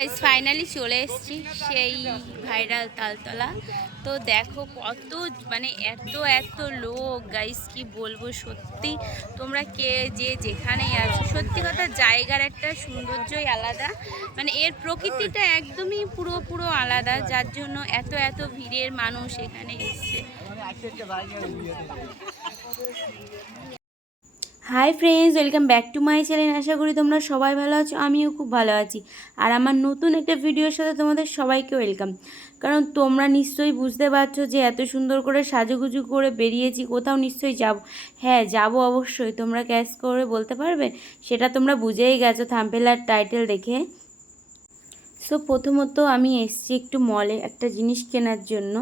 Finally চলে এসেছি সেই ভাইরাল তালতলা। তো দেখো কত মানে এত এত লোক গাইস, কি বলবো, সত্যি তোমরা কে যে যেখানেই আছো, সত্যি কথা জায়গার একটা সৌন্দর্যই আলাদা, মানে এর প্রকৃতিটা একদমই পুরো আলাদা, যার জন্য এত এত ভিড়ের মানুষ এখানে এসছে। Hi friends, welcome back to my channel. আশা করি তোমরা সবাই ভালো আছো, আমিও খুব ভালো আছি। আর আমার নতুন একটা ভিডিওর সাথে তোমাদের সবাইকে ওয়েলকাম। কারণ তোমরা নিশ্চয়ই বুঝতে পারছো যে এত সুন্দর করে সাজুগুজু করে বেরিয়েছি, কোথাও নিশ্চয়ই যাব। হ্যাঁ, যাব অবশ্যই। তোমরা ক্যাচ করে বলতে পারবে? সেটা তোমরা বুঝেই গেছো থাম্বনেল আর টাইটেল দেখে। সো প্রথমত আমি এসছি একটু মলে একটা জিনিস কেনার জন্য,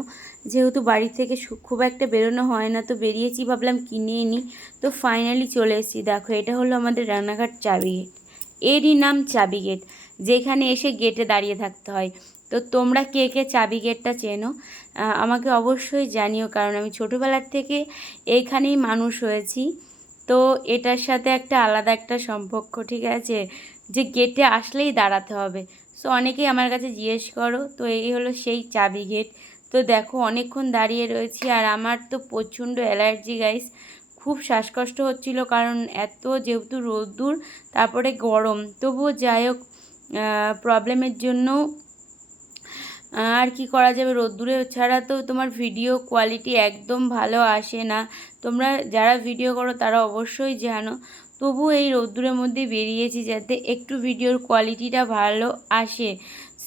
যেহেতু বাড়ি থেকে খুব একটা বেরোনো হয় না, তো বেরিয়েছি, ভাবলাম কিনে নিই। তো ফাইনালি চলে এসেছি। দেখো, এটা হলো আমাদের রানাঘাট চাবি গেট। এরই নাম চাবি গেট, যেখানে এসে গেটে দাঁড়িয়ে থাকতে হয়। তো তোমরা কে কে চাবি গেটটা চেনো আমাকে অবশ্যই জানিও, কারণ আমি ছোটোবেলার থেকে এইখানেই মানুষ হয়েছি। তো এটার সাথে একটা আলাদা একটা সম্পর্ক, ঠিক আছে, যে গেটে আসলেই দাঁড়াতে হবে। সো অনেকেই আমার কাছে জিজ্ঞেস করো, তো এই হলো সেই চাবি গেট। তো দেখো অনেকক্ষণ দাঁড়িয়ে রয়েছি, আর আমার তো প্রচণ্ড অ্যালার্জি গাইস, খুব শ্বাসকষ্ট হচ্ছিল, কারণ এত যেহেতু রোদ্দুর, তারপরে গরম, তবুও যাই হোক প্রবলেমের জন্য আর কি করা যাবে, রোদ্দুরে ছাড়া তো তোমার ভিডিও কোয়ালিটি একদম ভালো আসে না। তোমরা যারা ভিডিও করো তারা অবশ্যই জানো। তবু এই রোদ্দুরের মধ্যে বেরিয়েছি যাতে একটু ভিডিওর কোয়ালিটিটা ভালো আসে।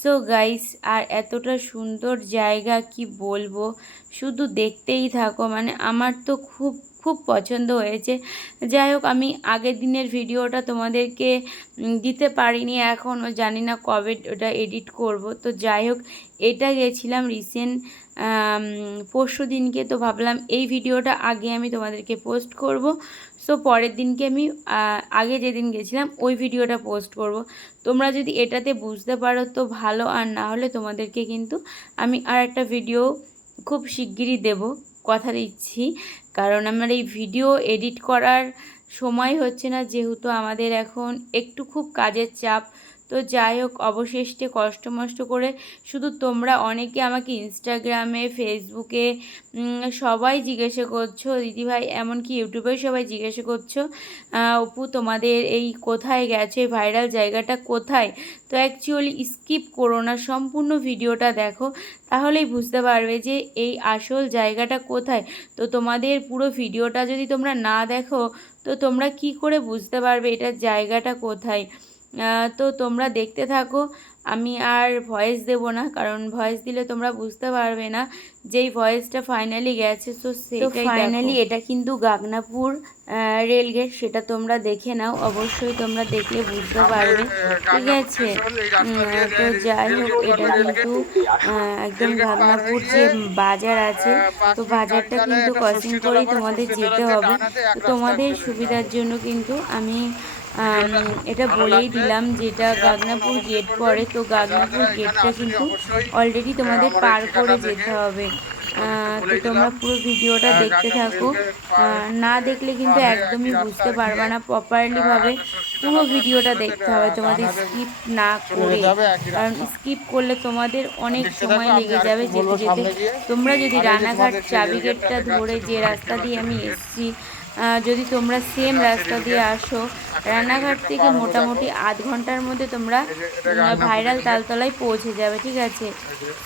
সো গাইস, আর এতটা সুন্দর জায়গা কি বলবো, শুধু দেখতেই থাকো, মানে আমার তো খুব খুব পছন্দ হয়েছে। যাই হোক, আমি আগের দিনের ভিডিওটা তোমাদেরকে দিতে পারিনি, এখনও জানি না কবে ওটা এডিট করব। তো যাই হোক, এটা গেছিলাম রিসেন্ট পরশু দিনকে, তো ভাবলাম এই ভিডিওটা আগে আমি তোমাদেরকে পোস্ট করব। সো পরের দিনকে আমি আগে যেদিন গেছিলাম ওই ভিডিওটা পোস্ট করব। তোমরা যদি এটাতে বুঝতে পারো তো ভালো, আর না হলে তোমাদেরকে কিন্তু আমি আর একটা ভিডিও খুব শিগগিরই দেব, কথা দিচ্ছি। কারণ আমার এই ভিডিও এডিট করার সময় হচ্ছে না, যেহেতু আমাদের এখন একটু খুব কাজের চাপ। তো যাই হোক, অবশেষে কষ্ট মষ্ট করে, শুধু তোমরা অনেকে আমাকে ইনস্টাগ্রামে, ফেসবুকে সবাই জিজ্ঞাসা করছো, দিদিভাই, এমনকি ইউটিউবেও সবাই জিজ্ঞাসা করছো, অপু তোমাদের এই কোথায় গেছে, ভাইরাল জায়গাটা কোথায়। তো অ্যাকচুয়ালি স্কিপ করো না, সম্পূর্ণ ভিডিওটা দেখো, তাহলেই বুঝতে পারবে যে এই আসল জায়গাটা কোথায়। তো তোমাদের পুরো ভিডিওটা যদি তোমরা না দেখো, তো তোমরা কি করে বুঝতে পারবে এটার জায়গাটা কোথায়। তো তোমরা দেখতে থাকো, আমি আর ভয়েস দেব না, কারণ ভয়েস দিলে তোমরা বুঝতে পারবে না যেই ভয়েসটা ফাইনালি গেছে। তো সেটাই, ফাইনালি এটা কিন্তু গাগনাপুর রেলগেট, সেটা তোমরা দেখে নাও, অবশ্যই তোমরা দেখলে বুঝতে পারবে, ঠিক আছে। তো যাই হোক, এটা কিন্তু একদম গাগনাপুর যে বাজার আছে, তো বাজারটা কিন্তু ক্রসিং করেই তোমাদের যেতে হবে। তো তোমাদের সুবিধার জন্য কিন্তু আমি এটা বলেই দিলাম, যেটা গাগনাপুর গেট পড়ে, তো গাগনাপুর গেটটা কিন্তু অলরেডি তোমাদের পার করে যেতে হবে। তো তোমরা পুরো ভিডিওটা দেখতে থাকো, না দেখলে কিন্তু একদমই বুঝতে পারবে না প্রপারলিভাবে। পুরো ভিডিওটা দেখতে হবে তোমাদের, স্কিপ না করে, কারণ স্কিপ করলে তোমাদের অনেক সময় লেগে যাবে যেতে যেতে। তোমরা যদি রানাঘাট চাবি গেটটা ধরে, যে রাস্তা দিয়ে আমি এসেছি, যদি তোমরা সেম রাস্তা দিয়ে আসো, রানাঘাট থেকে মোটামুটি আধ ঘন্টার মধ্যে তোমরা ভাইরাল তালতলায় পৌঁছে যাবে, ঠিক আছে।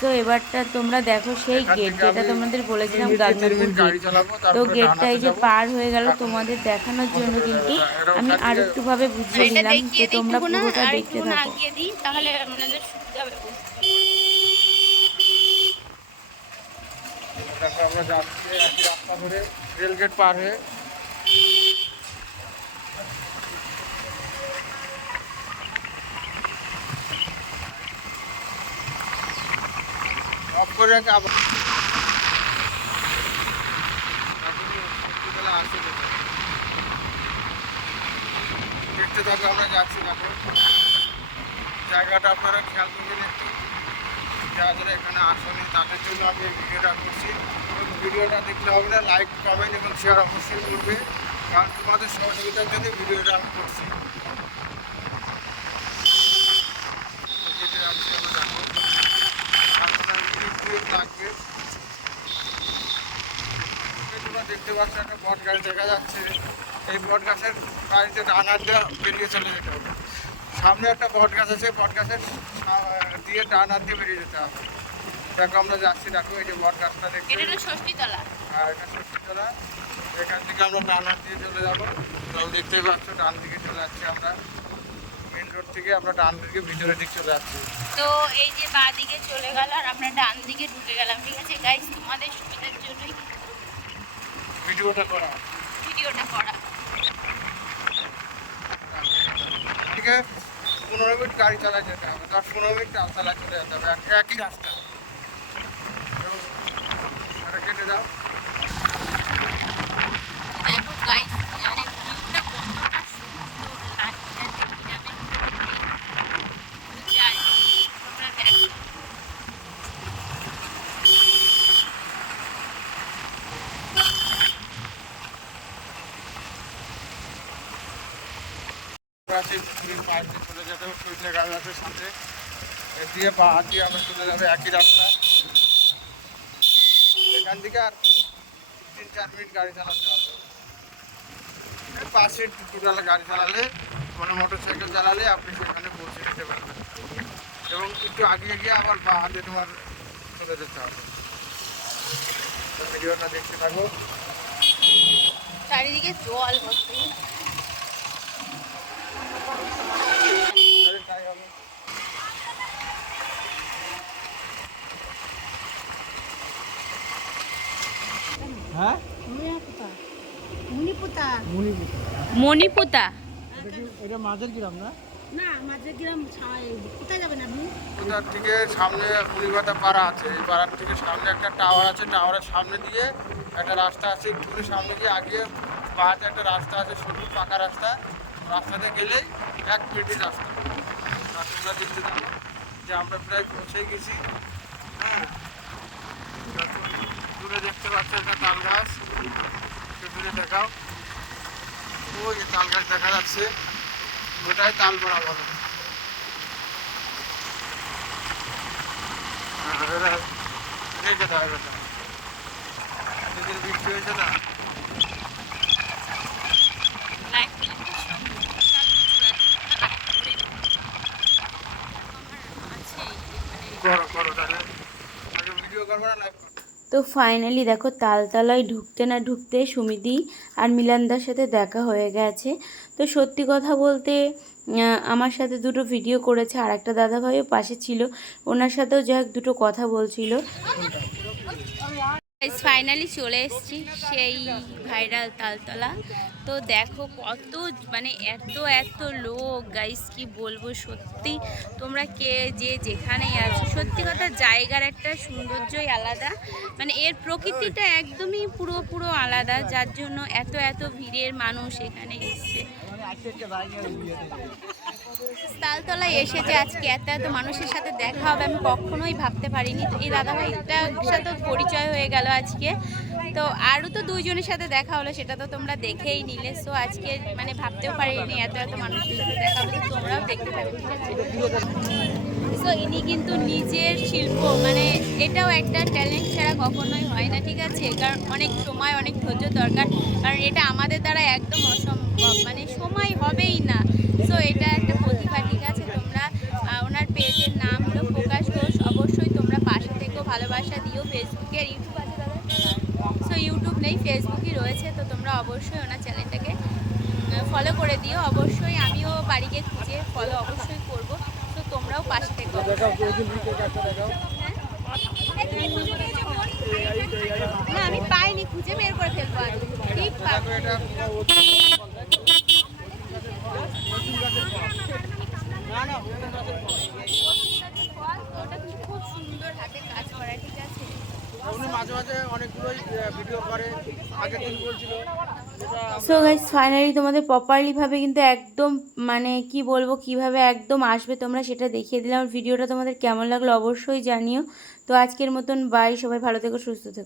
তো এবারটা তোমরা দেখো সেই গেট, যেটা তোমাদের বলেছিলাম গাগনাপুর গেট। তো গেটটা এই যে পার হয়ে গেল, তোমাদের দেখানোর জন্য কিন্তু আমি আর একটুভাবে বুঝিয়ে দিলাম, তো তোমরা পুরোটা দেখতে থাকো। তাহলে আপনাদের সুবিধা হবে। আমরা যাচ্ছি একই রাস্তা ধরে রেলগেট পার হয়ে। দেখতে থাকো, আমরা যাচ্ছি। দেখো জায়গাটা আপনারা খেয়াল করবেন একটু, যারা যারা এখানে আসেনি তাদের জন্য আমি এই ভিডিওটা করছি। ভিডিওটা দেখলে হবে না, লাইক, কমেন্ট এবং শেয়ার অবশ্যই করবে, কারণ তোমাদের সহযোগিতার জন্য ভিডিওটা আমি করছি। দেখতে পাচ্ছ একটা বট গাছ দেখা যাচ্ছে। এই বট গাছের বাড়িতে ডান হাত দিয়ে বেরিয়ে চলে যেতে হবে। সামনে একটা বট গাছ আছে, বট গাছের দিয়ে ডান হাত দিয়ে বেরিয়ে যেতে হবে। দেখো আমরা যাচ্ছি, দেখো এই যে বট গাছটা দেখতে। এটা হলো ষষ্ঠীতলা। হ্যাঁ, এটা ষষ্ঠীতলা। এখান থেকে আমরা ডান হাত দিয়ে চলে যাবো। তাহলে দেখতেই পাচ্ছ ডান দিকে চলে যাচ্ছি আমরা, মেন রোড থেকে আমরা ডান দিকে ভিতরের দিকে চলে যাচ্ছি। তো এই যে বাঁ দিকে চলে গেল আর আমরা ডান দিকে ঢুকে গেলাম, ঠিক আছে গাইস? তোমাদের সুবিধার জন্যই ভিডিওটা করা। ঠিক আছে, 15 মিনিট গাড়ি চালায় যেতে হবে, 10-15 মিনিট চালায় চলে যেতে হবে, একই রাস্তা। এটা কেটে দাও। দেখো গাইস, মানে ভিউটা কতটা সুন্দর লাগছে দেখতে। আমি যাই, তোমরা দেখো। আছে পুরীর পাশ দিয়ে চলে যেতে হবে, শহীদ গাছের সাথে এ দিয়ে বা হাত দিয়ে আমরা চলে যাবে একই রাস্তা। এখান থেকে আর 3-4 মিনিট গাড়ি চালাতে হবে। পাশে টোটাল গাড়ি চালালে, কোনো মোটর সাইকেল চালালে আপনি সেখানে পৌঁছে যেতে পারবেন। এবং একটু আগে গিয়ে আবার বা হাতে তোমার চলে যেতে হবে। তো ভিডিওটা দেখতে থাকো। চারিদিকে জল ভর্তি। তাই হবে। হ্যাঁ, মণিপুতা। এটা মাঝের গ্রাম না? না মাঝের গ্রাম কোথায় যাবেন আপনি? কোথার থেকে সামনে পুলিবাতা পাড়া আছে, এই পাড়ার থেকে সামনে একটা টাওয়ার আছে, টাওয়ারের সামনে দিয়ে একটা রাস্তা আছে, একটু সামনে গিয়ে আগে বাঁহাতে একটা রাস্তা আছে, সবুজ পাকা রাস্তা। রাস্তাতে গেলেই 1 মিনিটের রাস্তা। আর তোমরা দেখতে থাকো যে আমরা প্রায় পৌঁছে গেছি। হ্যাঁ, দূরে দেখতে পাচ্ছ একটা তাল গাছ, একটু দূরে দেখাও। ওই যে তাল গাছ দেখা যাচ্ছে, ওটাই তালপাড়া বলে। রেখে দেওয়া হবে না, যেদিন বৃষ্টি হয়েছে না। করো করো, তাহলে আগে ভিডিও করবো না লাইভ করবো। তো ফাইনালি দেখো তালতলায় ঢুকতে না ঢুকতে সুমিদি আর মিলানদার সাথে দেখা হয়ে গেছে। তো সত্যি কথা বলতে আমার সাথে দুটো ভিডিও করেছে, আর একটা দাদাভাইও পাশে ছিল, ওনার সাথেও যাই দুটো কথা বলছিল। ফাইনালি চলে এসেছি সেই ভাইরাল তালতলা। তো দেখো কত মানে এত এত লোক গাইস, কি বলবো। সত্যি তোমরা কে যে যেখানেই আছো, সত্যি কথা জায়গার একটা সৌন্দর্যই আলাদা, মানে এর প্রকৃতিটা একদমই পুরো আলাদা, যার জন্য এত এত ভিড়ের মানুষ এখানে এসছে। তালতলায় এসেছে আজকে এত এত মানুষের সাথে দেখা হবে আমি কখনোই ভাবতে পারিনি। তো এই দাদাভাইটার সাথে পরিচয় হয়ে গেল আজকে। তো আরও তো দুইজনের সাথে দেখা হলো, সেটা তো তোমরা দেখেই নিলে। সো আজকে মানে ভাবতেও পারিনি এত এত মানুষের সাথে দেখা হবে, তো তোমরাও দেখতে পাবে, ঠিক আছে? সো ইনি কিন্তু নিজের শিল্প, মানে এটাও একটা ট্যালেন্ট ছাড়া কখনোই হয় না, ঠিক আছে? কারণ অনেক সময় অনেক ধৈর্য দরকার, কারণ এটা আমাদের দ্বারা একদম অসম্ভব, মানে সময় হবেই না। সো এটা একটা প্রতিভা, ঠিক আছে? তোমরা ওনার পেজের নাম হলো প্রকাশ ঘোষ, অবশ্যই তোমরা পাশে থেকেও ভালোবাসা দিও। ফেসবুকে আর ইউটিউব আছে দাদা? সো ইউটিউব নেই, ফেসবুকই রয়েছে, তো তোমরা অবশ্যই ওনার চ্যানেলটাকে ফলো করে দিও। অবশ্যই আমিও বাড়িকে খুঁজে ফলো অবশ্যই করবো, তো তোমরাও পাশে থেকো। না আমি পাইনি, খুঁজে বের করে ফেলবো আর ঠিক পাবো। ওটা কিন্তু খুব সুন্দর হাতের কাজ করা, ঠিক আছে? মাঝে মাঝে অনেকগুলোই ভিডিও করে, আগের দিন বলছিল। সো গাইস ফাইনালি তোমাদের প্রপারলিভাবে কিন্তু একদম মানে কি বলবো কিভাবে একদম আসবে তোমরা সেটা দেখিয়ে দিলাম। ভিডিওটা তোমাদের কেমন লাগলো অবশ্যই জানিও। তো আজকের মতন বাই, সবাই ভালো থেকো, সুস্থ থেকো।